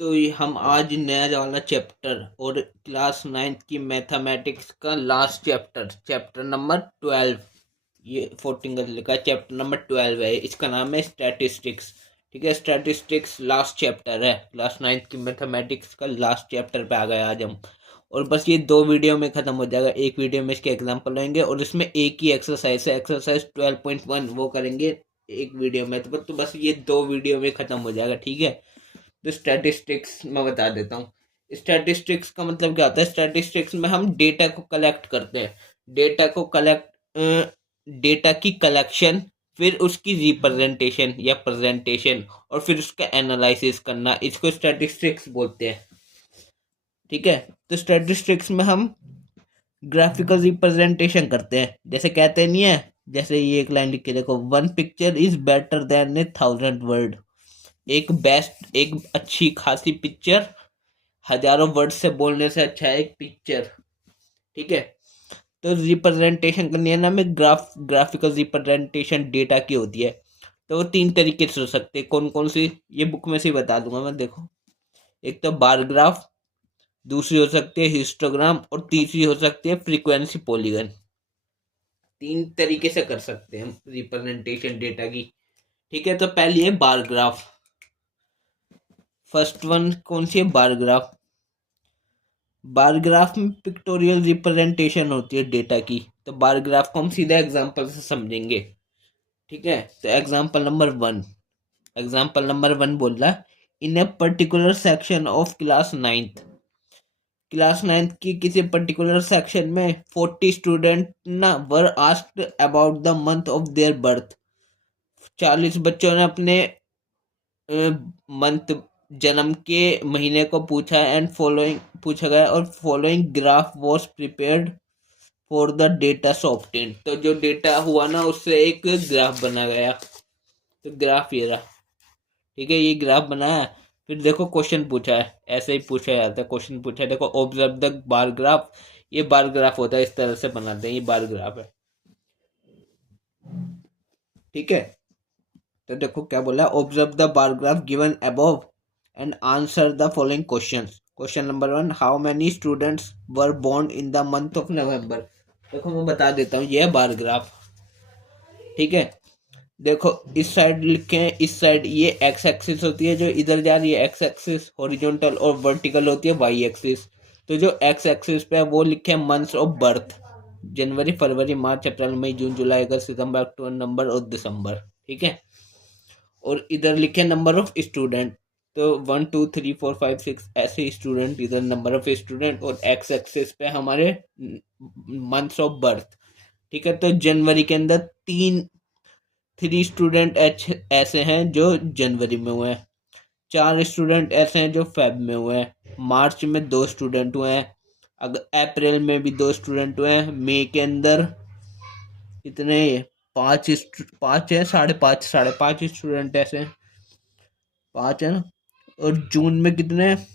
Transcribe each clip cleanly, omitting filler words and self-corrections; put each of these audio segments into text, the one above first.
तो ये हम आज नया वाला चैप्टर और क्लास 9th की मैथमेटिक्स का लास्ट चैप्टर चैप्टर नंबर 12, ये 14 का लिखा है, चैप्टर नंबर 12 है। इसका नाम है स्टैटिस्टिक्स। ठीक है, स्टैटिस्टिक्स लास्ट चैप्टर है, क्लास 9th की मैथमेटिक्स का लास्ट चैप्टर पे आ गए आज हम। और बस ये 2 वीडियो में ख़त्म हो जाएगा। एक वीडियो में इसके एग्जाम्पल रहेंगे और इसमें एक ही एक्सरसाइज है, एक्सरसाइज 12.1, वो करेंगे एक वीडियो में। तो बस ये 2 वीडियो में ख़त्म हो जाएगा। ठीक है, तो स्टैटिस्टिक्स मैं बता देता हूँ। स्टैटिस्टिक्स का मतलब क्या होता है? स्टैटिस्टिक्स में हम डेटा को कलेक्ट करते हैं। डेटा को कलेक्ट डेटा की कलेक्शन, फिर उसकी रिप्रेजेंटेशन या प्रेजेंटेशन, और फिर उसका एनालिसिस करना, इसको स्टैटिस्टिक्स बोलते हैं। ठीक है, तो स्टैटिस्टिक्स में हम ग्राफिकल रिप्रेजेंटेशन करते हैं। जैसे कहते नहीं है, जैसे ये एक लाइन लिख के देखो, 1 picture is better than 1,000 word. एक अच्छी खासी पिक्चर हजारों वर्ड से बोलने से अच्छा है एक पिक्चर। ठीक है, तो रिप्रेजेंटेशन करनी है ना, हमें ग्राफिकल रिप्रेजेंटेशन डेटा की होती है। तो वो 3 तरीके से हो सकते हैं। कौन कौन सी, ये बुक में से ही बता दूंगा मैं, देखो। एक तो बार ग्राफ, दूसरी हो सकती है हिस्टोग्राम, और तीसरी हो सकती है फ्रीक्वेंसी पॉलीगन। 3 तरीके से कर सकते हैं हम रिप्रेजेंटेशन डेटा की। ठीक है, तो पहली है बार ग्राफ। फर्स्ट वन कौन सी है? Bar graph. बार ग्राफ में पिक्टोरियल रिप्रेजेंटेशन होती है डेटा की। तो बार ग्राफ को हम सीधा एग्जांपल से समझेंगे। ठीक है, तो एग्जांपल नंबर 1 बोल रहा है, in a particular section of class ninth की किसी पर्टिकुलर सेक्शन में 40 स्टूडेंट ना were asked about the month of their birth. 40 बच्चों ने अपने मंथ, जन्म के महीने को पूछा, एंड फॉलोइंग पूछा गया, और following graph was prepared for the data obtained. तो जो डेटा हुआ ना, उससे एक ग्राफ बना गया। तो ग्राफ ये रहा। ठीक है, ये ग्राफ बनाया। फिर देखो क्वेश्चन पूछा है, ऐसे ही पूछा जाता है। क्वेश्चन पूछा है, देखो, ऑब्जर्व द बार ग्राफ। ये बार ग्राफ होता है, इस तरह से बनाते हैं, ये बार ग्राफ है। ठीक है, तो देखो क्या बोला, observe the bar graph given above and answer the following questions. Question number 1, how many students were born in the month of November. देखो मैं बता देता हूँ, ये है बार ग्राफ। ठीक है, देखो इस साइड लिखे हैं, इस साइड ये एक्स एक्सिस होती है, जो इधर जा रही है एक्स एक्सिस हॉरिजॉन्टल, और वर्टिकल होती है वाई एक्सिस। तो जो एक्स एक्सिस पे है वो लिखे हैं मंथ्स ऑफ बर्थ, जनवरी, फरवरी, मार्च, अप्रैल, मई, जून, जुलाई, अगस्त, सितंबर, अक्टूबर, नवंबर और दिसंबर। ठीक है, और इधर लिखे नंबर ऑफ स्टूडेंट। तो 1 2 3 4 5 6 ऐसे स्टूडेंट, इधर नंबर ऑफ स्टूडेंट, और एक्स एक्सिस पे हमारे मंथ्स ऑफ बर्थ। ठीक है, तो जनवरी के अंदर 3 स्टूडेंट ऐसे हैं जो जनवरी में हुए हैं, 4 स्टूडेंट ऐसे हैं जो फेब में हुए हैं, मार्च में 2 स्टूडेंट हुए हैं, अगर अप्रैल में भी 2 स्टूडेंट हुए हैं, मई के अंदर इतने 5 है, साढ़े पाँच स्टूडेंट ऐसे हैं, 5 है ना। और जून में कितने हैं?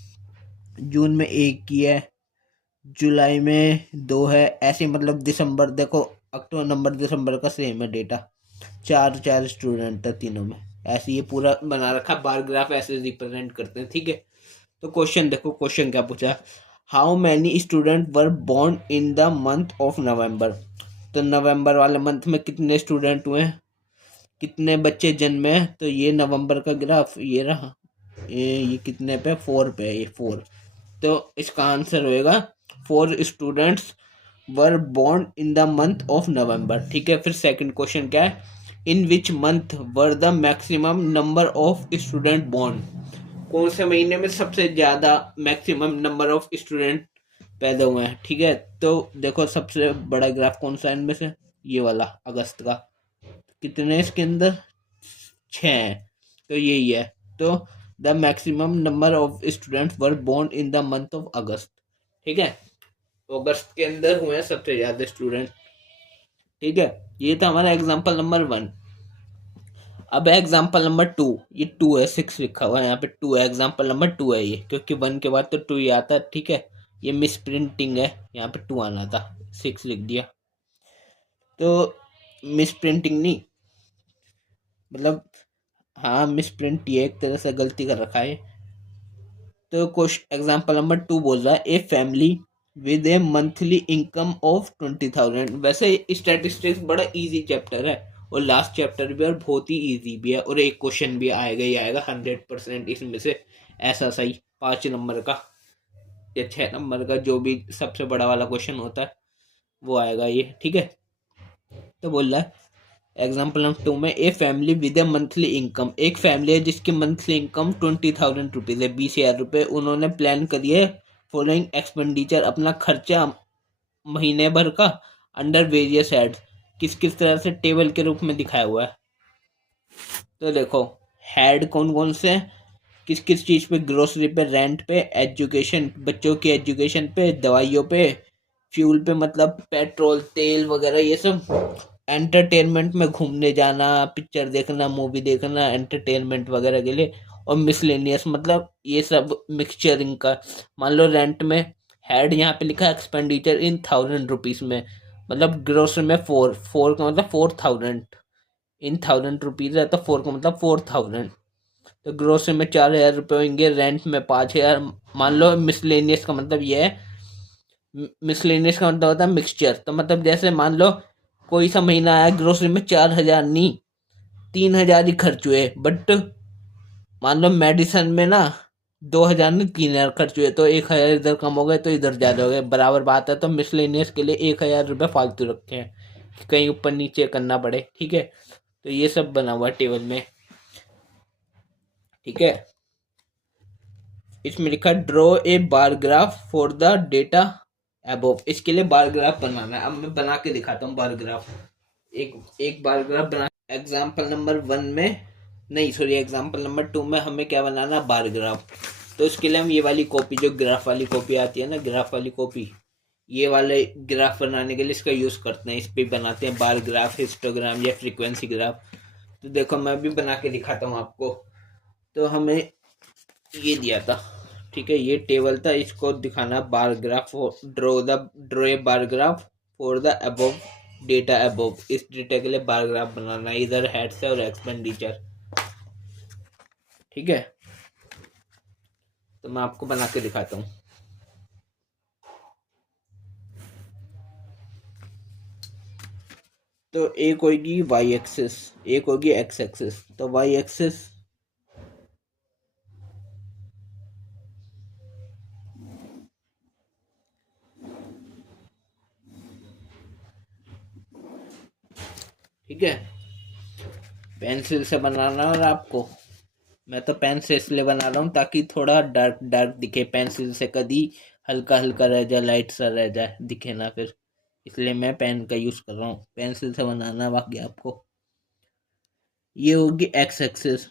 जून में एक ही है, जुलाई में 2 है, ऐसे मतलब दिसंबर देखो, अक्टूबर नवंबर दिसंबर का सेम है डेटा, 4 4 स्टूडेंट है तीनों में। ऐसे ये पूरा बना रखा, बार ग्राफ ऐसे रिप्रेजेंट करते हैं। ठीक है, तो क्वेश्चन देखो, क्वेश्चन क्या पूछा, how many student were born in the month of November. तो नवंबर वाले मंथ में कितने स्टूडेंट हुए हैं, कितने बच्चे जन्मे हैं। तो ये नवंबर का ग्राफ ये रहा, ये कितने पे, 4 पे है, ये 4। तो इसका आंसर होएगा 4 students were born in the month of November. ठीक है, फिर सेकंड क्वेश्चन क्या है, in which month were the maximum number of student born. कौन से महीने में सबसे ज्यादा मैक्सिमम नंबर ऑफ स्टूडेंट पैदा हुए हैं। ठीक है, तो देखो सबसे बड़ा ग्राफ कौन सा है इनमें से, ये वाला, अगस्त का। कितने हैं इसके अंदर, 6। तो यही है। तो the maximum number of students were born in the month of August. ठीक है, तो अगस्त के अंदर हुए हैं सबसे ज्यादा स्टूडेंट। ठीक है, ये था हमारा एग्जाम्पल नंबर 1। अब है एग्जाम्पल नंबर 2। ये 2 है, 6 लिखा हुआ है यहाँ पे, 2 है, एग्जाम्पल नंबर 2 है ये, क्योंकि 1 के बाद तो 2 ही आता है। ठीक है, ये मिस प्रिंटिंग है, यहाँ पे 2 आना था, 6 लिख दिया। तो मिस प्रिंटिंग नहीं, मतलब हाँ मिस प्रिंट, ये एक तरह से गलती कर रखा है। तो क्वेश्चन एग्जाम्पल नंबर 2 बोल रहा है a family with A monthly income of 20,000। वैसे स्टैटिस्टिक्स बड़ा इजी चैप्टर है और लास्ट चैप्टर भी और बहुत ही इजी भी है, और एक क्वेश्चन भी आएगा ही आएगा 100% इसमें से, ऐसा सही 5 नंबर का या 6 नंबर का जो भी सबसे बड़ा वाला क्वेश्चन होता है वो आएगा ये, ठीक है। तो बोल रहा है एग्जाम्पल नंबर 2 में a family with A monthly income, एक फैमिली है जिसकी मंथली इनकम 20,000 रुपीज़ है, 20,000 रुपये। उन्होंने प्लान करी है फॉलोइंग एक्सपेंडिचर, अपना खर्चा महीने भर का अंडर वेरियस हेड्स, किस किस तरह से टेबल के रूप में दिखाया हुआ है। तो देखो हेड कौन कौन से हैं, किस किस चीज़ पे, ग्रोसरी पे, रेंट पे, एजुकेशन बच्चों की एजुकेशन पे, दवाइयों पे, फ्यूल पे मतलब पेट्रोल तेल वगैरह ये सब, एंटरटेनमेंट में घूमने जाना, पिक्चर देखना, मूवी देखना, एंटरटेनमेंट वगैरह के लिए, और मिसलेनियस मतलब ये सब मिक्सचरिंग का। मान लो रेंट में हेड यहाँ पे लिखा है एक्सपेंडिचर इन 1,000 रुपीज़ में, मतलब ग्रोसरी में फोर का मतलब 4,000, इन 1,000 रुपीज़ है तो 4 का मतलब 4,000। तो ग्रोसरी में 4,000 रुपये होंगे, रेंट में 5,000। मान लो मिसलेनियस का मतलब ये है, मिसलेनियस का मतलब होता है मिक्सचर, तो मतलब जैसे मान लो कोई सा महीना आया ग्रोसरी में 4,000 नहीं 3,000 ही खर्च हुए, बट मान लो मेडिसिन में ना 2,000 नहीं 3,000 खर्च हुए, तो 1,000 इधर कम हो गए तो इधर ज़्यादा हो गए, बराबर बात है। तो मिसलेनियस के लिए 1,000 रुपये फालतू रखे हैं, कहीं ऊपर नीचे करना पड़े, ठीक है। तो ये सब बना हुआ टेबल में, ठीक है। इसमें लिखा draw a bar graph for the data above, इसके लिए बार ग्राफ बनाना है। अब मैं बना के दिखाता हूँ बार ग्राफ, एक एक बार ग्राफ बना। एग्जाम्पल नंबर 1 में नहीं सॉरी एग्जाम्पल नंबर 2 में हमें क्या बनाना, बार ग्राफ। तो उसके लिए हम ये वाली कॉपी, जो ग्राफ वाली कॉपी आती है ना, ग्राफ वाली कॉपी, ये वाले ग्राफ बनाने के लिए इसका यूज़ करते हैं, इस पर बनाते हैं बार ग्राफ, हिस्टोग्राम या फ्रीक्वेंसी ग्राफ। तो देखो मैं भी बना के दिखाता हूँ आपको। तो हमें ये दिया था, ठीक है, ये टेबल था, इसको दिखाना bar graph, draw a bar graph for the above data above, इस डेटा के लिए बार ग्राफ बनाना, इधर हेड्स है और एक्सपेंडिचर, ठीक है। तो मैं आपको बना के दिखाता हूँ। तो एक होगी वाई एक्सिस, एक होगी एक्स एक्सिस। तो वाई एक्सिस ठीक है, पेंसिल से बनाना है, और आपको मैं तो पेन से इसलिए बना रहा हूँ ताकि थोड़ा डार्क डार्क दिखे, पेंसिल से कभी हल्का हल्का रह जाए, लाइट सा रह जाए, दिखे ना फिर, इसलिए मैं पेन का यूज़ कर रहा हूँ। पेंसिल से बनाना है बाकी आपको। ये होगी एक्स एक्सिस,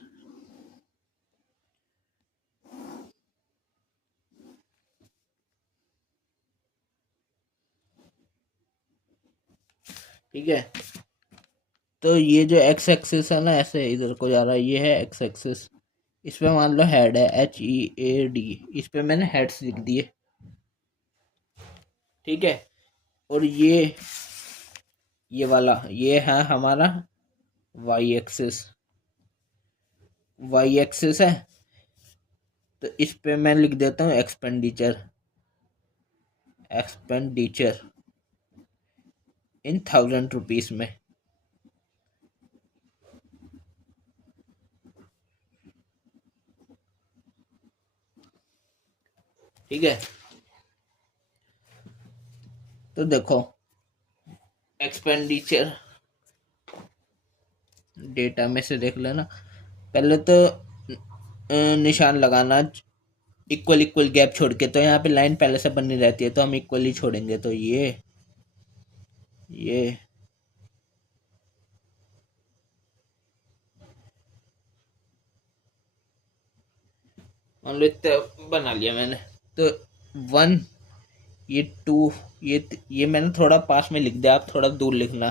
ठीक है। तो ये जो एक्स एक्सिस है ना, ऐसे इधर को जा रहा है, ये है एक्स एक्सिस। इस पे मान लो हेड है HEAD, इस पे मैंने हेड्स लिख दिए, ठीक है। और ये वाला ये है हमारा वाई एक्सिस, वाई एक्सिस है। तो इस पे मैं लिख देता हूँ एक्सपेंडिचर, एक्सपेंडिचर इन 1,000 रुपीज़ में, ठीक है। तो देखो एक्सपेंडिचर डेटा में से देख लेना, पहले तो निशान लगाना इक्वल इक्वल गैप छोड़ के। तो यहाँ पे लाइन पहले से बनी रहती है तो हम इक्वल ही छोड़ेंगे। तो ये मान लो इतना बना लिया मैंने। तो 1, ये 2, ये मैंने थोड़ा पास में लिख दिया, आप थोड़ा दूर लिखना।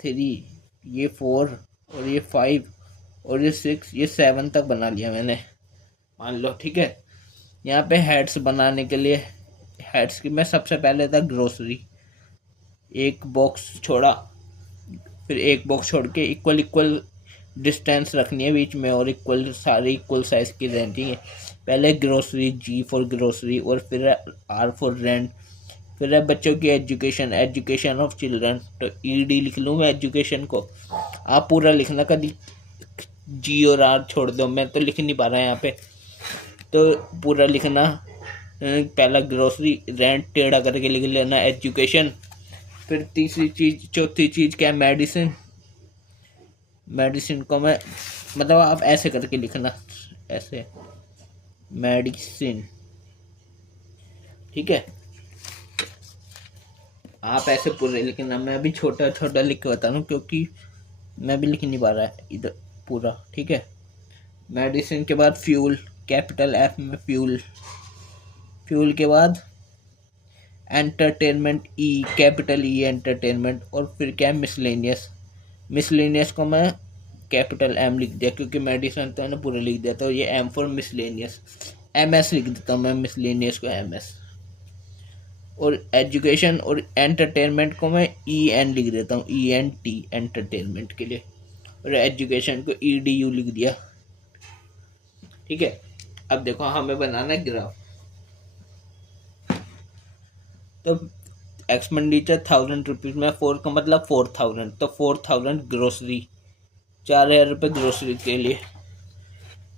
3, ये 4, और ये 5, और ये 6, ये 7 तक बना लिया मैंने, मान लो, ठीक है। यहाँ पे हेड्स बनाने के लिए, हेड्स की मैं सबसे पहले था ग्रोसरी, एक बॉक्स छोड़ा, फिर एक बॉक्स छोड़ के इक्वल इक्वल डिस्टेंस रखनी है बीच में, और इक्वल सारी इक्वल साइज की रहती है। पहले ग्रोसरी, जी फॉर ग्रोसरी, और फिर है आर फॉर रेंट, फिर है बच्चों की एजुकेशन, एजुकेशन ऑफ चिल्ड्रन, तो ईडी लिख लूँ मैं एजुकेशन को, आप पूरा लिखना, कभी जी और आर छोड़ दो, मैं तो लिख नहीं पा रहा यहाँ पे, तो पूरा लिखना। पहला ग्रोसरी, रेंट टेढ़ा करके लिख लेना, एजुकेशन, फिर तीसरी चीज, चौथी चीज क्या है, मेडिसिन, मेडिसिन को मैं मतलब आप ऐसे करके लिखना, ऐसे मेडिसिन, ठीक है, आप ऐसे पूरे लिखना, मैं भी छोटा छोटा लिख के बता रहा हूँ क्योंकि मैं भी लिख नहीं पा रहा है इधर पूरा, ठीक है। मेडिसिन के बाद फ्यूल, कैपिटल एफ में फ्यूल, फ्यूल के बाद entertainment, E capital E entertainment, और फिर क्या है, मिसलेनियस, मिसलेनियस को मैं कैपिटल एम लिख दिया क्योंकि मेडिसिन तो मैंने पूरा लिख दिया, तो ये M for miscellaneous, M S लिख देता हूँ मैं, मिसलेनियस को एम एस, और एजुकेशन और एंटरटेनमेंट को मैं ई एन लिख देता हूँ, ई एन टी एंटरटेनमेंट के लिए, और एजुकेशन को ई डी यू लिख दिया, ठीक है। अब देखो हमें बनाना है ग्राफ, तो एक्सपेंडिचर 1000 रुपीज में, 4 का मतलब 4000, तो 4000 ग्रोसरी, 4000 रुपये ग्रोसरी के लिए,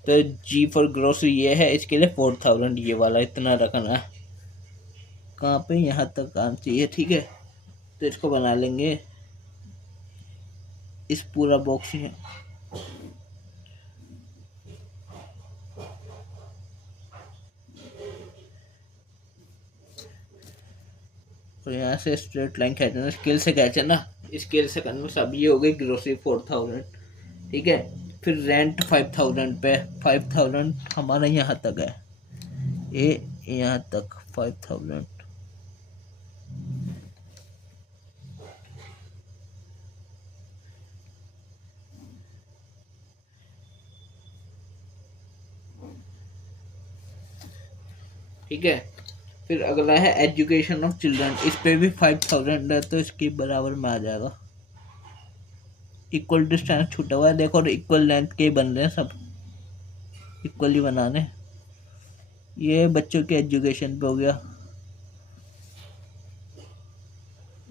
तो जी फॉर ग्रोसरी ये है, इसके लिए 4000 ये वाला इतना रखना है, कहाँ पे, यहाँ तक आना चाहिए, ठीक है। तो इसको बना लेंगे इस पूरा बॉक्स में, और यहाँ से स्ट्रेट लाइन खींचना, स्केल से खींचना, स्केल से करना, सब ये हो गई ग्रोसरी 4000, ठीक है। फिर रेंट 5000 पे, 5000 हमारा यहाँ तक है, ये यहाँ तक 5000, ठीक है। फिर अगला है एजुकेशन ऑफ चिल्ड्रन, इस पे भी 5000 है, तो इसके बराबर में आ जाएगा, इक्वल डिस्टेंस छूटा हुआ है देखो, और इक्वल लेंथ के बन रहे हैं, सब इक्वली बनाने, ये बच्चों के एजुकेशन पे हो गया,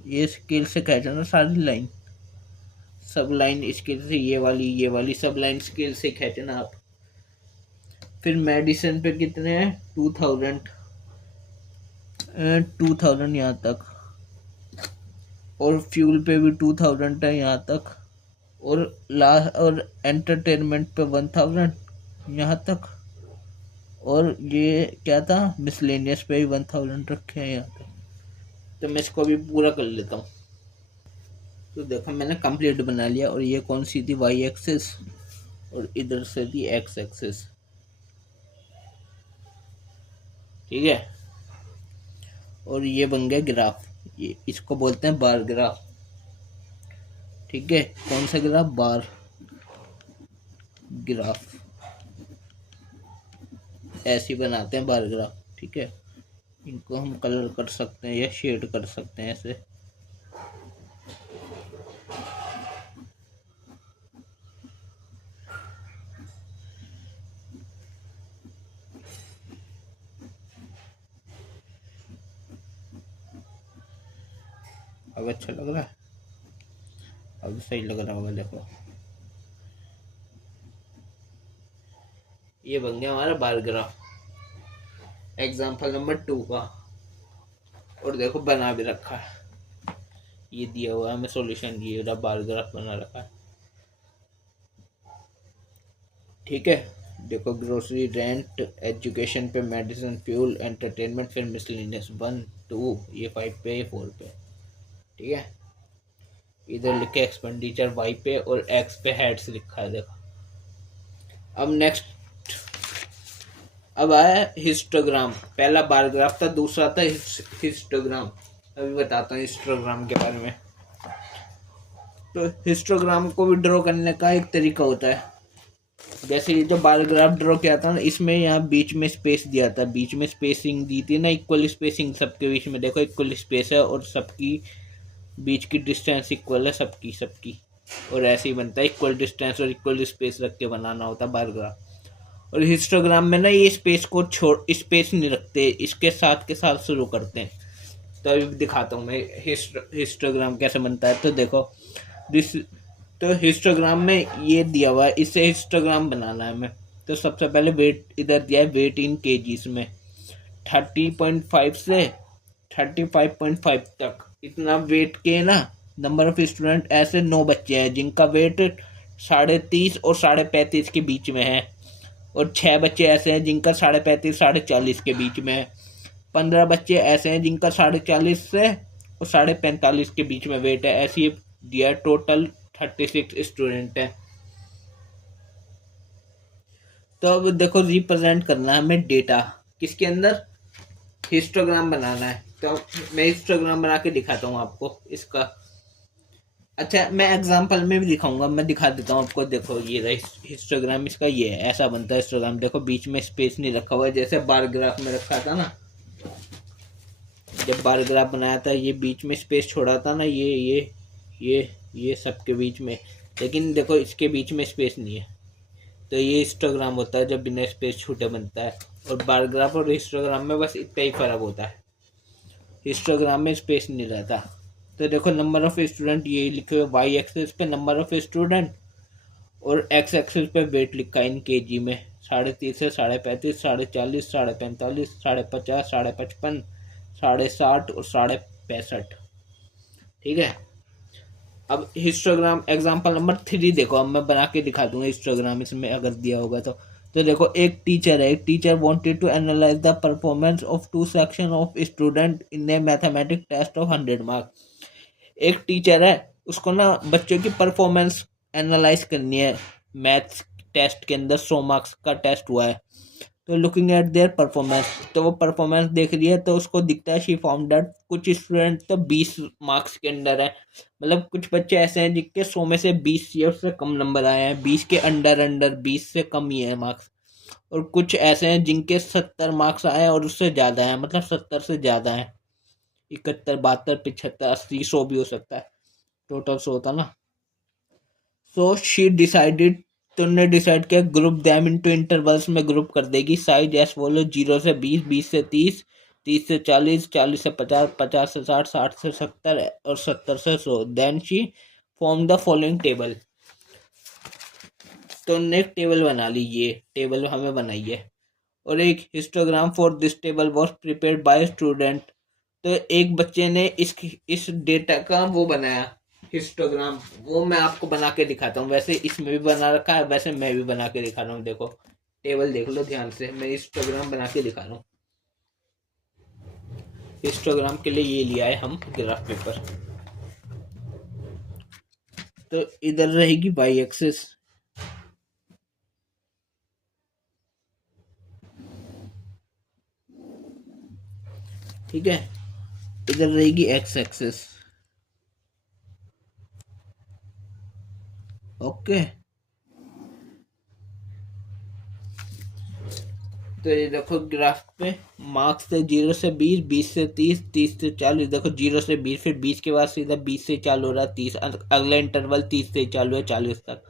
ये स्केल से खींचना सारी लाइन, सब लाइन स्केल से, ये वाली सब लाइन स्केल से खींचना आप। फिर मेडिसिन पे कितने हैं, 2000, 2000 यहाँ तक, और फ्यूल पे भी 2000 है यहाँ तक, और लास्ट और एंटरटेनमेंट पे 1000 यहाँ तक, और ये क्या था, मिसलेनियस पे भी 1000 रखे हैं यहाँ तक, तो मैं इसको भी पूरा कर लेता हूँ। तो देखो मैंने कंप्लीट बना लिया, और ये कौन सी थी, वाई एक्सिस, और इधर से थी एक्स एक्सिस, ठीक है, और ये बन गया ग्राफ, ये इसको बोलते हैं बार ग्राफ, ठीक है। कौन सा ग्राफ, बार ग्राफ, ऐसे बनाते हैं बार ग्राफ, ठीक है। इनको हम कलर कर सकते हैं या शेड कर सकते हैं ऐसे, अब अच्छा लग रहा है, अब सही लग रहा होगा, देखो ये बन गया हमारा बार ग्राफ, एग्जाम्पल नंबर 2 का, और देखो बना भी रखा है, ये दिया हुआ है हमें सॉल्यूशन, ये रहा बार ग्राफ बना रखा है, ठीक है। देखो ग्रोसरी, रेंट, एजुकेशन पे, मेडिसिन, फ्यूल, एंटरटेनमेंट, फिर मिसलेनियस 1 2, ये 5 पे, ये 4 पे, ठीक है। इधर लिखे एक्सपेंडिचर वाई पे, और एक्स पे हेड्स लिखा है, देखो। अब नेक्स्ट, अब आया हिस्टोग्राम, पहला बार ग्राफ था, दूसरा था हिस्टोग्राम, अभी बताता हूँ हिस्टोग्राम के बारे में। तो हिस्टोग्राम को भी ड्रॉ करने का एक तरीका होता है, जैसे ये जो बार ग्राफ ड्रॉ किया था ना, इसमें यहाँ बीच में स्पेस दिया था, बीच में स्पेसिंग दी थी ना, इक्वल स्पेसिंग सबके बीच में, देखो इक्वल स्पेस है, और सबकी बीच की डिस्टेंस इक्वल है, सबकी सबकी, और ऐसे ही बनता है, इक्वल डिस्टेंस और इक्वल स्पेस रख के बनाना होता है बार ग्राफ। और हिस्टोग्राम में ना ये स्पेस को छोड़ स्पेस नहीं रखते, इसके साथ के साथ शुरू करते हैं। तो अभी दिखाता हूँ मैं हिस्टोग्राम कैसे बनता है। तो देखो दिस तो हिस्टोग्राम में ये दिया हुआ है, इससे हिस्टोग्राम बनाना है हमें। तो सबसे पहले वेट इधर दिया है, वेट इन केजीज में 30.5 से 35.5 तक इतना वेट के ना नंबर ऑफ स्टूडेंट ऐसे 9 बच्चे हैं जिनका वेट 30.5 और 35.5 के बीच में है, और 6 बच्चे ऐसे हैं जिनका 35.5 40 के बीच में है। 15 बच्चे ऐसे हैं जिनका 40 से और 45 के बीच में वेट है। ऐसे ही दिया टोटल 36 स्टूडेंट है। तो अब देखो रिप्रेजेंट करना है हमें डेटा किसके अंदर, हिस्टोग्राम बनाना है। तो मैं हिस्टोग्राम बना के दिखाता हूँ आपको इसका। अच्छा मैं एग्जांपल में भी दिखाऊंगा, मैं दिखा देता हूँ आपको। देखो ये रहा हिस्टोग्राम इसका, ये है ऐसा बनता है हिस्टोग्राम। देखो बीच में स्पेस नहीं रखा हुआ है जैसे बार ग्राफ में रखा था ना, जब बार ग्राफ बनाया था ये बीच में स्पेस छोड़ा था ना, ये सबके बीच में, लेकिन देखो इसके बीच में स्पेस नहीं है। तो ये हिस्टोग्राम होता है जब बिना स्पेस छूटे बनता है। और बार ग्राफ और हिस्टोग्राम में बस इतना ही फर्क होता है, हिस्टोग्राम में स्पेस नहीं रहता। तो देखो नंबर ऑफ स्टूडेंट ये लिखे हुए वाई एक्सेस पे नंबर ऑफ स्टूडेंट, और एक्स एक्सेस पे वेट लिखा है इन केजी में 30.5 से 35.5 40 45 50 55 60 और 65. ठीक है। अब हिस्टोग्राम एग्जांपल नंबर 3 देखो, अब मैं बना के दिखा दूंगा हिस्टोग्राम इसमें अगर दिया होगा तो देखो एक टीचर है, एक teacher wanted to analyse the performance of 2 section of student in a mathematics test of 100 marks. एक टीचर है, उसको ना बच्चों की परफॉर्मेंस एनालाइज करनी है। मैथ्स टेस्ट के अंदर 100 मार्क्स का टेस्ट हुआ है, तो लुकिंग एट देयर परफॉर्मेंस, तो वो परफॉर्मेंस देख रही है तो उसको दिखता है शी फाउंड दैट कुछ स्टूडेंट तो 20 मार्क्स के अंडर है। मतलब कुछ बच्चे ऐसे हैं जिनके 100 में से 20 या उससे कम नंबर आए हैं, 20 के अंडर 20 से कम ही है मार्क्स। और कुछ ऐसे हैं जिनके 70 मार्क्स आए हैं और उससे ज़्यादा है, मतलब 70 से ज़्यादा है, 71 72 75 80 100 भी हो सकता है, टोटल 100 होता ना। सो शी डिसाइडेड, तो उन्होंने डिसाइड किया ग्रुप दैम इनटू इंटरवल्स में ग्रुप कर देगी। साइज एस बोलो 0 से 20 20 से 30 30 से 40 40 से 50 50 से 60 60 से 70 और 70 से 100। Then she form the following table, तो उन्होंने एक टेबल बना ली, ये टेबल हमें बनाई है। और एक histogram for this table was prepared by student, तो एक बच्चे ने इस डेटा का वो बनाया हिस्टोग्राम, वो मैं आपको बना के दिखाता हूँ। वैसे इसमें भी बना रखा है, वैसे मैं भी बना के दिखा रहा हूँ। देखो टेबल देख लो ध्यान से, मैं हिस्टोग्राम बना के दिखा रहा हूँ। हिस्टोग्राम के लिए ये लिया है हम ग्राफ पेपर। तो इधर रहेगी वाई एक्सिस, ठीक है, इधर रहेगी एक्स एक्सिस। ओके, तो ये देखो ग्राफ पे मार्क्स थे 0 से 20 20 से 30 30 से 40। देखो 0 से 20, फिर 20 के बाद सीधा 20 से चालू हो रहा है 30, अगला इंटरवल 30 से चालू है 40 तक।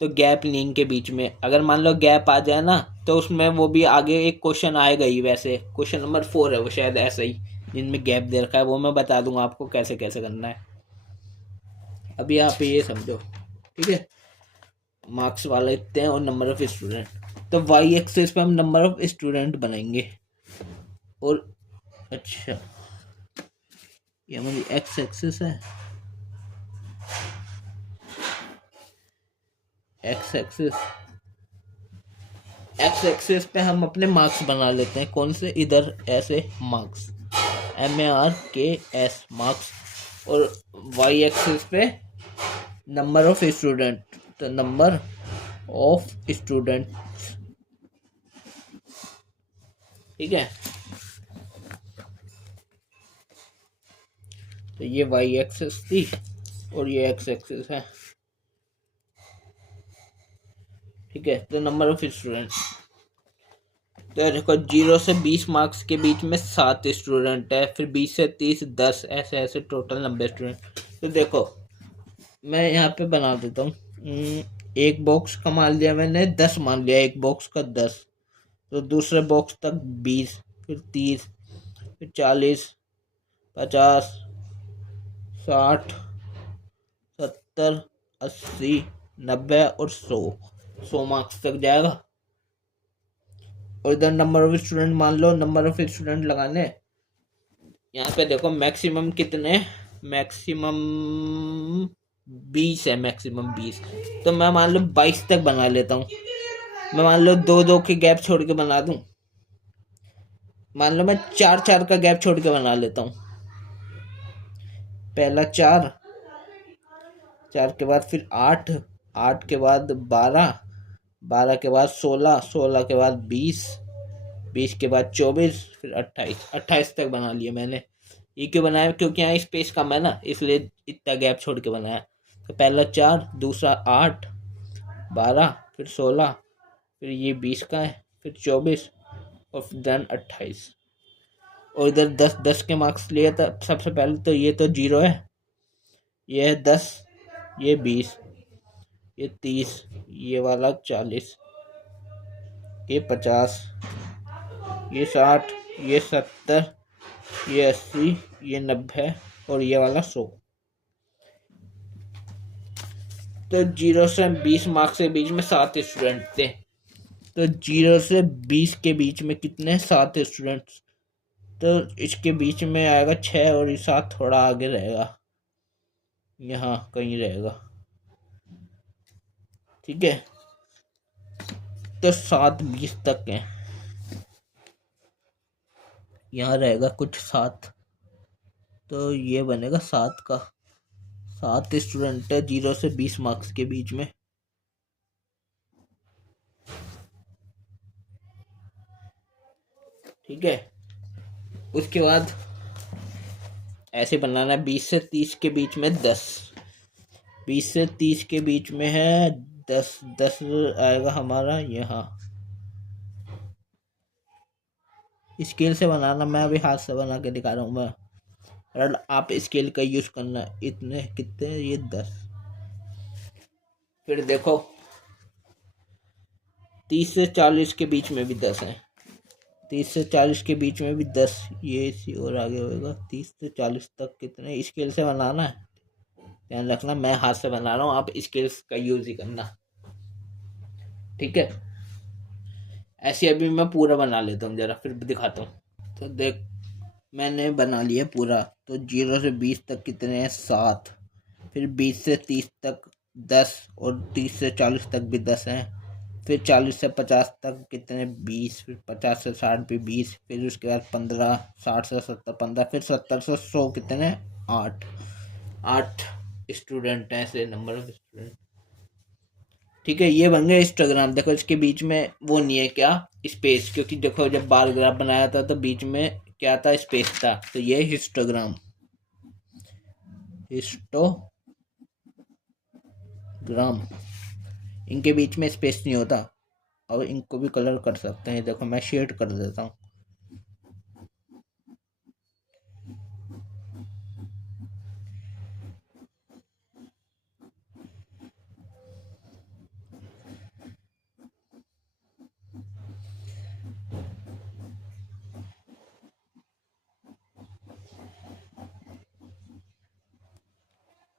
तो गैप नहीं इनके बीच में, अगर मान लो गैप आ जाए ना तो उसमें वो भी आगे एक क्वेश्चन आएगा ही। वैसे क्वेश्चन नंबर 4 है वो शायद ऐसा ही, जिनमें गैप दे रखा है, वो मैं बता दूंगा आपको कैसे कैसे करना है। अभी आप ये समझो, ठीक है। मार्क्स वाले इतने हैं और नंबर ऑफ स्टूडेंट, तो वाई एक्सेस पे हम नंबर ऑफ स्टूडेंट बनाएंगे। और अच्छा ये हमारी एक्स एक्सेस है, एक्स एक्सेस, एक्स एक्सेस पे हम अपने मार्क्स बना लेते हैं। कौन से, इधर ऐसे मार्क्स MARKS मार्क्स, और वाई एक्सेस पे नंबर ऑफ स्टूडेंट, तो नंबर ऑफ स्टूडेंट, ठीक है। तो ये वाई एक्सेस थी और ये एक्स एक्सेस है, ठीक है। तो नंबर ऑफ स्टूडेंट, तो देखो 0 से 20 मार्क्स के बीच में 7 स्टूडेंट है, फिर 20 से 30 10, ऐसे ऐसे टोटल 90 स्टूडेंट। तो देखो मैं यहाँ पे बना देता हूँ एक बॉक्स का मान लिया मैंने 10, मान लिया एक बॉक्स का 10, तो दूसरे बॉक्स तक 20, फिर 30, फिर 40, 50, 60, 70, 80, 90 और 100 मार्क्स तक जाएगा। और इधर नंबर ऑफ स्टूडेंट मान लो, नंबर ऑफ स्टूडेंट लगाने, यहाँ पे देखो मैक्सिमम कितने, मैक्सिमम 20 है, मैक्सिमम 20, तो मैं मान लो 22 तक बना लेता हूँ। मैं मान लो 2-2 के गैप छोड़ के बना दूं, मान लो मैं 4-4 का गैप छोड़ के बना लेता हूँ। पहला 4, 4 के बाद फिर 8, 8 के बाद 12, 12 के बाद 16, 16 के बाद 20, 20 के बाद 24, फिर 28, 28 तक बना लिया मैंने। ये क्यों बनाया, क्योंकि यहाँ स्पेस कम है ना, इसलिए इतना गैप छोड़ के बनाया। तो पहला 4, दूसरा 8, 12, फिर 16, फिर ये 20 का है, फिर 24 और देन 28। और इधर 10-10 के मार्क्स लिए था। सबसे पहले तो ये तो 0 है, ये है 10, ये 20, ये 30, ये वाला 40, ये 50, ये 60, ये 70, ये 80, ये 90 और ये वाला 100। तो 0 से 20 मार्क्स के बीच में 7 स्टूडेंट थे। तो 0 से 20 के बीच में कितने, 7 स्टूडेंट्स। तो इसके बीच में आएगा 6 और ये 7 थोड़ा आगे रहेगा, यहाँ कहीं रहेगा, ठीक है। तो 7 20 तक है, यहाँ रहेगा कुछ 7, तो ये बनेगा 7 का, 7 स्टूडेंट है 0 से 20 मार्क्स के बीच में। ठीक है, उसके बाद ऐसे बनाना है 20 से 30 के बीच में 10, 20 से 30 के बीच में है 10, 10 आएगा हमारा यहाँ। स्केल से बनाना, मैं अभी हाथ से बना के दिखा रहा हूँ मैं, और आप स्केल का यूज करना। इतने कितने, ये 10। फिर देखो 30 से 40 के बीच में भी 10 है, 30 से 40 के बीच में भी 10, ये इसी और आगे होगा। 30 से 40 तक कितने, स्केल से बनाना है, ध्यान रखना मैं हाथ से बना रहा हूँ, आप स्केल्स का यूज ही करना, ठीक है। ऐसे अभी मैं पूरा बना लेता हूँ, जरा फिर दिखाता हूँ। तो देख मैंने बना लिया पूरा। तो 0 से 20 तक कितने हैं, 7, फिर 20 से 30 तक 10 और 30 से 40 तक भी 10 हैं। फिर 40 से 50 तक कितने, 20, फिर 50 से 60 भी 20, फिर उसके बाद 15, 60 से 70 15, फिर 70 से 100 कितने, 8, 8 स्टूडेंट हैं, ऐसे नंबर ऑफ स्टूडेंट, ठीक है। ये बन गया हिस्टोग्राम। देखो इसके बीच में वो नहीं है क्या, स्पेस, क्योंकि देखो जब बार ग्राफ बनाया था तो बीच में क्या था, स्पेस था। तो ये हिस्टोग्राम, हिस्टोग्राम, इनके बीच में स्पेस नहीं होता। और इनको भी कलर कर सकते हैं, देखो मैं शेड कर देता हूँ।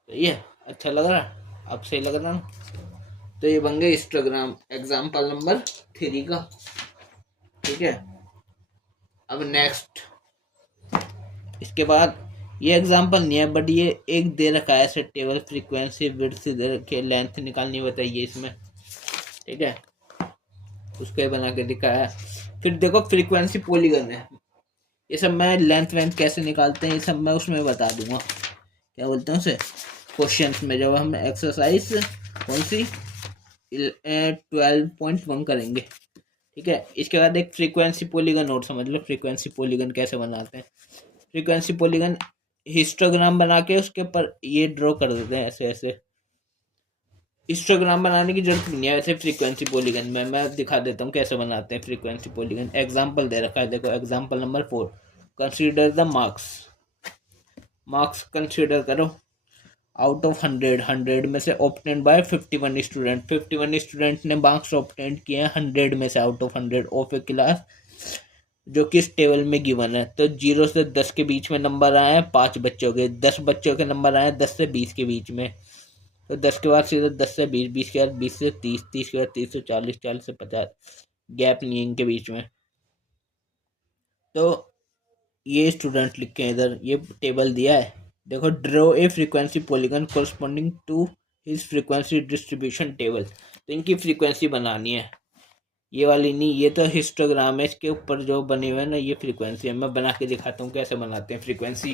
तो ये अच्छा लग रहा है, अब सही लग रहा ना। तो ये बन गया हिस्टोग्राम एग्जाम्पल नंबर 3 का, ठीक है। अब नेक्स्ट, इसके बाद ये एग्जाम्पल नहीं है, बट ये एक दे रखा है ऐसे टेबल, फ्रीक्वेंसी विड्थ दे रखी, लेंथ निकालनी बताइए इसमें, ठीक है। उसको बना के दिखाया है। फिर देखो फ्रीक्वेंसी पॉलीगन है, ये सब मैं लेंथ वेंथ कैसे निकालते हैं ये सब मैं उसमें बता दूंगा, क्या बोलते हैं उसे, क्वेश्चंस में, जब हम एक्सरसाइज कौन सी 12.1 करेंगे, ठीक है। इसके बाद एक फ्रीक्वेंसी पॉलीगन और समझ लो, फ्रीक्वेंसी पॉलीगन कैसे बनाते हैं। फ्रीक्वेंसी पॉलीगन हिस्टोग्राम बना के उसके ऊपर ये ड्रॉ कर देते हैं ऐसे ऐसे। हिस्टोग्राम बनाने की जरूरत नहीं है वैसे फ्रीक्वेंसी पॉलीगन में, मैं दिखा देता हूँ कैसे बनाते हैं फ्रीक्वेंसी पॉलीगन। एग्जाम्पल दे रखा है, देखो example number 4, consider the marks, marks consider करो। आउट ऑफ 100, 100 में से ऑप्टेंड बाय 51 स्टूडेंट, 51 स्टूडेंट ने मार्क्स ऑप्टेंड किए हैं 100 में से, out of 100 of A class जो कि इस टेबल में गिवन है। तो 0 से 10 के बीच में नंबर आए हैं 5 बच्चों के, 10 बच्चों के नंबर आए हैं 10 से 20 के बीच में। तो 10 के बाद सीधा 10 से 20, 20 के बाद 20 से 30, 30 के बाद 30 से 40, 40 से 50, गैप नहीं है इनके बीच में। तो ये स्टूडेंट लिखे हैं इधर, ये टेबल दिया है। देखो, draw a frequency polygon corresponding to his frequency distribution table. तो इनकी फ्रीक्वेंसी बनानी है, ये वाली नहीं, ये तो हिस्टोग्राम है, इसके ऊपर जो बने हुए हैं ना ये फ्रीक्वेंसी है। मैं बना के दिखाता हूँ कैसे बनाते हैं फ्रीक्वेंसी,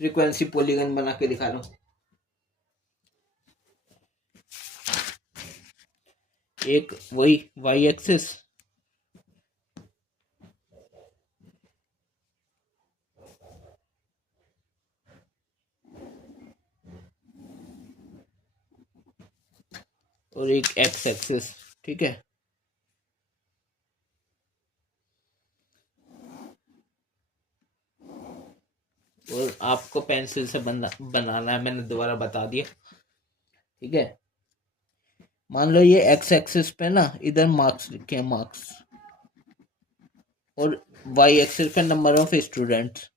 फ्रीक्वेंसी पॉलीगन बना के दिखा रहा हूँ। एक वही वाई एक्सिस, और एक एक्स एक्सिस, ठीक है। और आपको पेंसिल से बनाना है, मैंने दोबारा बता दिया, ठीक है। मान लो ये एक्स एक्सिस पे ना इधर मार्क्स लिखे हैं, मार्क्स, और वाई एक्सिस पे number of students,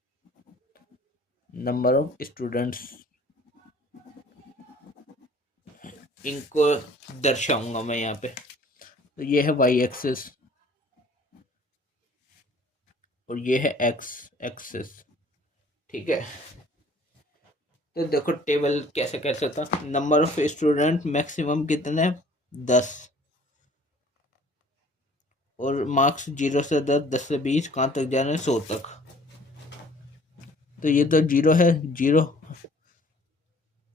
number of students, इनको दर्शाऊंगा मैं यहाँ पे। तो ये है वाई एक्सिस और ये है एक्स एक्सिस, ठीक है। तो देखो टेबल कैसे कैसे था, नंबर ऑफ स्टूडेंट मैक्सिमम कितने, 10, और मार्क्स 0 से 10, 10 से 20, कहाँ तक जा रहे हैं, 100 तक। तो ये तो 0 है, 0,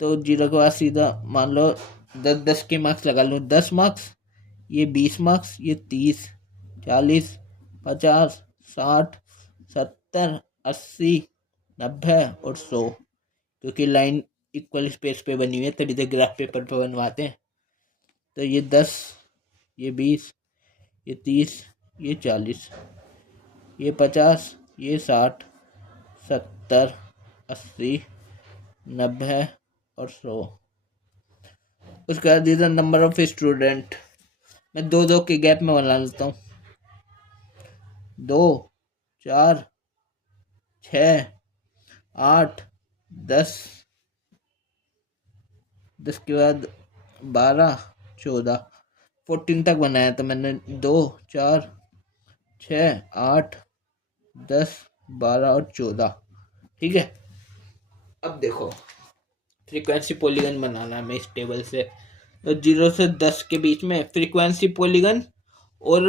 तो 0 के बाद सीधा मान लो 10 के मार्क्स लगा लो, 10 मार्क्स, ये 20 मार्क्स, ये 30, 40, 50, 60, 70, 80, 90 और 100, क्योंकि लाइन इक्वल स्पेस पे बनी हुई है तभी तो ग्राफ पेपर पे बनवाते हैं। तो ये 10, ये 20, ये 30, ये 40, ये 50, ये 60, 70, 80, 90 और 100। उसके बाद इधर नंबर ऑफ स्टूडेंट मैं दो दो के गैप में बना लेता हूँ, 2, 4, 6, 8, 10, 10 के बाद 12, 14, 14 तक बनाया था मैंने, 2, 4, 6, 8, 10, 12 और 14, ठीक है। अब देखो फ्रीक्वेंसी पॉलीगन बनाना है मैं इस टेबल से। तो 0 से 10 के बीच में फ्रीक्वेंसी पॉलीगन और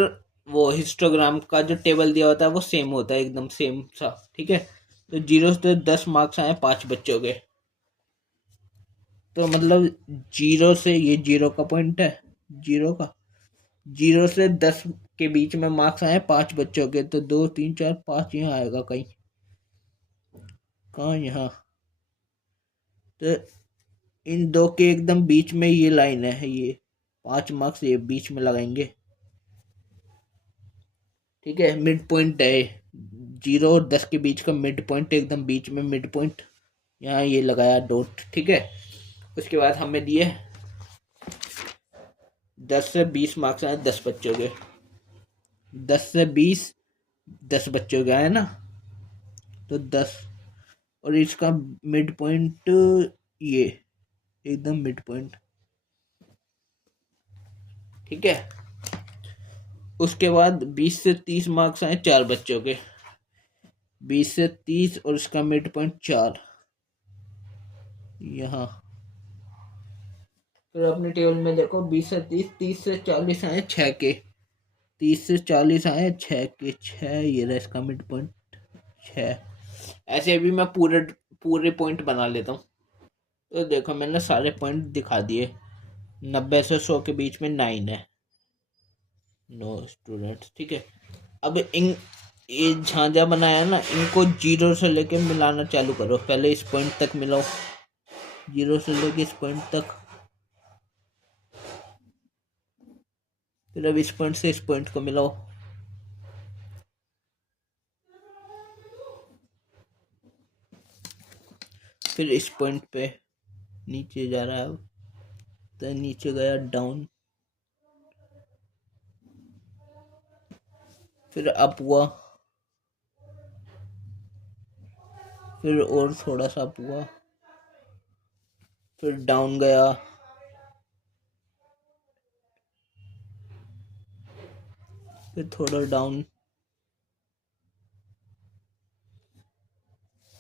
वो हिस्टोग्राम का जो टेबल दिया होता है वो सेम होता है, एकदम सेम सा, ठीक है। तो 0 से 10 मार्क्स आए 5 बच्चों के, तो मतलब 0 से ये 0 का पॉइंट है, 0 का, 0 से 10 के बीच में मार्क्स आए 5 बच्चों के, तो 2, 3, 4, 5 यहाँ आएगा कहीं, कहाँ, यहाँ। तो इन दो के एकदम बीच में ये लाइन है, ये 5 मार्क्स ये बीच में लगाएंगे, ठीक है। मिड पॉइंट है 0 और 10 के बीच का मिड पॉइंट, एकदम बीच में मिड पॉइंट, यहाँ ये लगाया डॉट, ठीक है। उसके बाद हमें दिए 10 से 20 मार्क्स आए 10 बच्चों के, 10 से 20, 10 बच्चों के आए ना, तो 10, और इसका मिड पॉइंट ये एकदम मिड पॉइंट, ठीक है। उसके बाद 20 से 30 मार्क्स आए 4 बच्चों के, 20 से 30 और इसका मिड पॉइंट 4 यहाँ। फिर अपने टेबल में देखो 20 से 30, 30 से 40 आए 6 के, 30 से 40 आए 6 के, 6 ये रहा इसका मिड पॉइंट 6। ऐसे अभी मैं पूरे पूरे पॉइंट बना लेता हूँ। तो देखो मैंने सारे पॉइंट दिखा दिए, 90 से 100 के बीच में 9 है, 9 स्टूडेंट्स, ठीक है। अब इन ये झांझा बनाया ना, इनको 0 से लेके मिलाना चालू करो, पहले इस पॉइंट तक मिलाओ, 0 से लेके इस पॉइंट तक, फिर अब इस पॉइंट से इस पॉइंट को मिलाओ, फिर इस पॉइंट पे नीचे जा रहा है अब, तो नीचे गया डाउन, फिर अप हुआ, फिर और थोड़ा सा अप हुआ, फिर डाउन गया, फिर थोड़ा डाउन,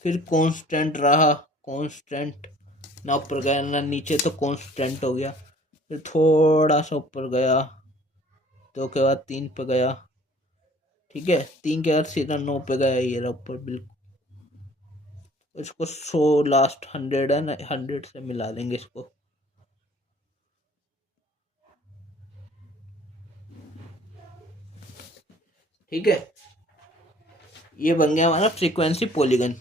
फिर कांस्टेंट रहा, कांस्टेंट, ना ऊपर गया ना नीचे, तो कांस्टेंट हो गया। फिर थोड़ा सा ऊपर गया, 2 के बाद 3 पे गया, ठीक है, 3 के बाद सीधा 9 पे गया, ये रहा ऊपर बिल्कुल। इसको 100 लास्ट 100 है ना, 100 से मिला देंगे इसको। ठीक है, ये बन गया हमारा फ्रीक्वेंसी पॉलीगन।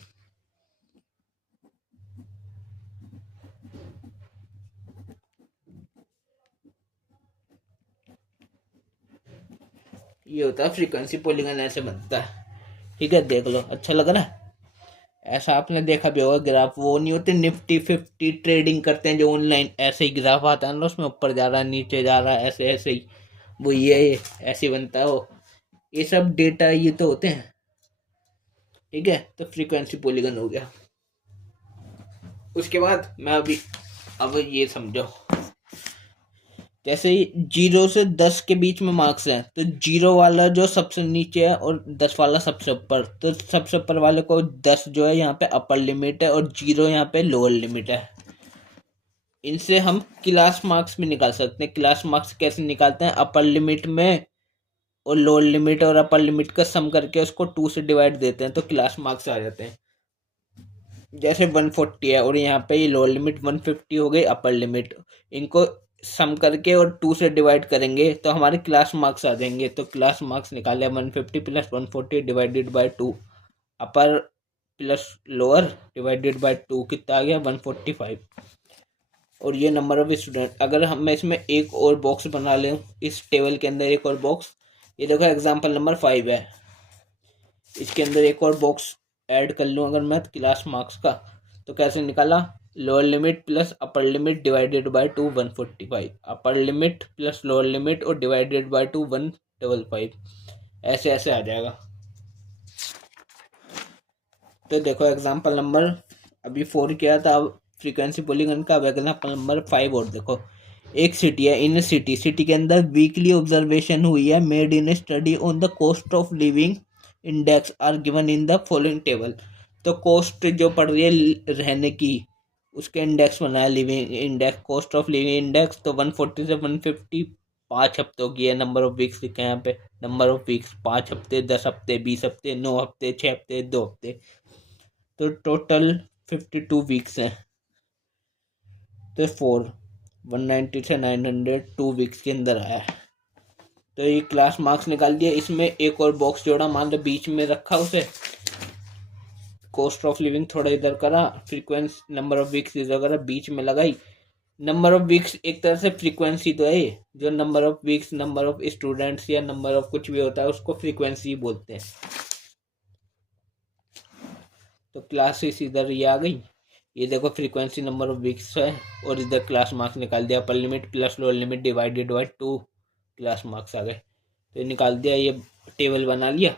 ये होता है फ्रीक्वेंसी पॉलीगन, ऐसे बनता है। ठीक है, देख लो, अच्छा लग रहा है। ऐसा आपने देखा भी होगा ग्राफ, वो नहीं होते निफ्टी 50 ट्रेडिंग करते हैं जो ऑनलाइन, ऐसे ही ग्राफ आता है ना, उसमें ऊपर जा रहा है नीचे जा रहा है, ऐसे ऐसे ही वो ये ऐसे बनता है वो। ये सब डेटा ये तो होते हैं। ठीक है, तो फ्रीक्वेंसी पॉलीगन हो गया। उसके बाद मैं अब ये समझो, जैसे 0 से 10 के बीच में मार्क्स हैं, तो 0 वाला जो सबसे नीचे है और 10 वाला सबसे ऊपर, तो सबसे ऊपर वाले को 10 जो है यहाँ पे अपर लिमिट है और 0 यहाँ पे लोअर लिमिट है। इनसे हम क्लास मार्क्स भी निकाल सकते हैं। क्लास मार्क्स कैसे निकालते हैं, अपर लिमिट में और लोअर लिमिट और अपर लिमिट का सम करके उसको 2 से डिवाइड देते हैं, तो क्लास मार्क्स आ जाते हैं। जैसे 140 है और यहाँ पे ये लोअर लिमिट 150 हो गई अपर लिमिट, इनको सम करके और 2 से डिवाइड करेंगे तो हमारे क्लास मार्क्स आ जाएंगे। तो क्लास मार्क्स निकाले 150 plus 140 divided by 2, upper plus lower divided by 2, कितना आ गया 145। और ये नंबर ऑफ स्टूडेंट, अगर हम इसमें एक और बॉक्स बना लें इस टेबल के अंदर, एक और बॉक्स, ये देखो एग्जाम्पल नंबर 5 है, इसके अंदर एक और बॉक्स ऐड कर लूँ अगर मैं क्लास मार्क्स का, तो कैसे निकाला, lower limit plus upper limit divided by 2 145, upper limit plus lower limit और डिवाइडेड बाय 2 155, ऐसे ऐसे आ जाएगा। तो देखो एग्जांपल नंबर अभी 4 किया था, अब फ्रीक्वेंसी पॉलीगन का। अब एग्जांपल नंबर 5 और देखो, एक सिटी है, इन सिटी के अंदर वीकली ऑब्जर्वेशन हुई है, made in study on the cost of living index are given in the following table. तो कॉस्ट जो पड़ रही है रहने की, उसके इंडेक्स बनाया, living index, cost of living index, तो 140 से 150 5 हफ्तों की है। नंबर ऑफ वीक्स लिखे हैं यहाँ पे, नंबर ऑफ वीक्स 5 हफ्ते, 10 हफ्ते, 20 हफ्ते, 9 हफ्ते, 6 हफ्ते, 2 हफ्ते, तो टोटल 52 वीक्स हैं। तो 190 से 900 2 वीक्स के अंदर आया है। तो ये क्लास मार्क्स निकाल दिया। इसमें एक और बॉक्स जोड़ा, मान लो बीच में रखा उसे, कॉस्ट ऑफ लिविंग थोड़ा इधर करा, फ्रीक्वेंसी नंबर ऑफ वीक्स इधर करा, बीच में लगाई। नंबर ऑफ वीक्स एक तरह से फ्रीक्वेंसी तो है, जो number of weeks, number of students या नंबर ऑफ कुछ भी होता है उसको फ्रीक्वेंसी बोलते हैं। तो क्लासेस इधर ये आ गई, ये देखो फ्रीक्वेंसी नंबर ऑफ वीक्स है, और इधर क्लास मार्क्स निकाल दिया, upper limit plus lower limit divided by 2, class marks आ गए। तो निकाल दिया, ये टेबल बना लिया।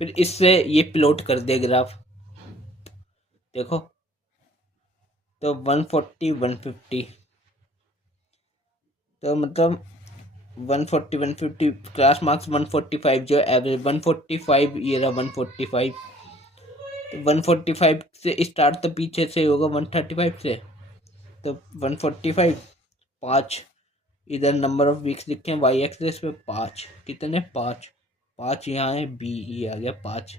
फिर इससे ये प्लॉट कर दिया ग्राफ, देखो, तो 140 150, तो मतलब 140 150, क्लास मार्क्स 145 जो एवरेज 145, ये रहा 145। तो 145 से स्टार्ट तो पीछे से होगा 135 से, तो 145 5, इधर नंबर ऑफ वीक्स लिखे हैं वाई एक्सेस पे 5, कितने 5 5 यहाँ है, बी ई आ गया 5।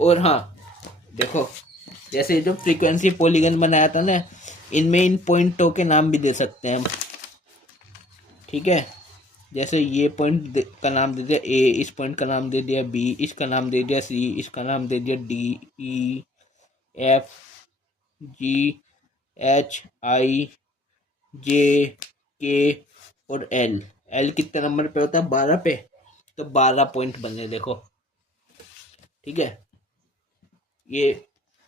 और हाँ देखो, जैसे जो फ्रीक्वेंसी पॉलीगन बनाया था ना, इनमें इन पॉइंटों के नाम भी दे सकते हैं हम। ठीक है, जैसे ये पॉइंट का नाम दे दिया ए, इस पॉइंट का नाम दे दिया बी, इसका नाम दे दिया सी, इसका नाम दे दिया डी, ई, एफ, जी, एच, आई, जे, के और एल। एल कितने नंबर पे होता है, 12 पे, तो 12 पॉइंट बने देखो। ठीक है, ये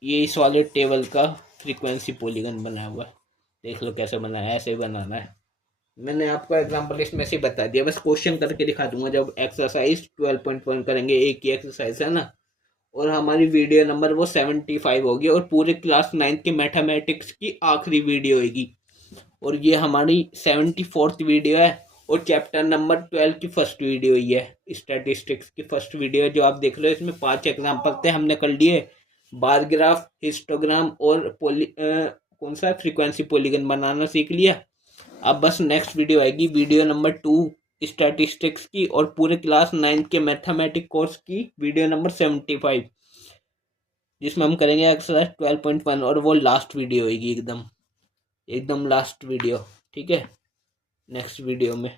इस वाले टेबल का फ्रीक्वेंसी पॉलीगन बना हुआ है। देख लो कैसे बनाना है, ऐसे ही बनाना है। मैंने आपको एग्जाम्पल इसमें से बता दिया, बस क्वेश्चन करके दिखा दूंगा। जब एक्सरसाइज 12.1 करेंगे, एक ही एक्सरसाइज है ना, और हमारी वीडियो नंबर वो 75 होगी, और पूरे क्लास 9 के मैथमेटिक्स की आखिरी वीडियो होगी, और ये हमारी 74th वीडियो है, और चैप्टर नंबर 12 की फर्स्ट वीडियो ही है, स्टैटिस्टिक्स की फर्स्ट वीडियो है जो आप देख रहे हो। इसमें 5 एग्जाम्पल थे हमने कर लिए, बार ग्राफ, हिस्टोग्राम और कौन सा फ्रीक्वेंसी पॉलीगन बनाना सीख लिया। अब बस नेक्स्ट वीडियो आएगी, वीडियो नंबर 2 स्टैटिस्टिक्स की, और पूरे क्लास 9 के मैथमेटिक्स कोर्स की वीडियो नंबर 75, जिसमें हम करेंगे एक्सरसाइज 12.1, और वो लास्ट वीडियो होगी, एकदम एकदम लास्ट वीडियो। ठीक है, नेक्स्ट वीडियो में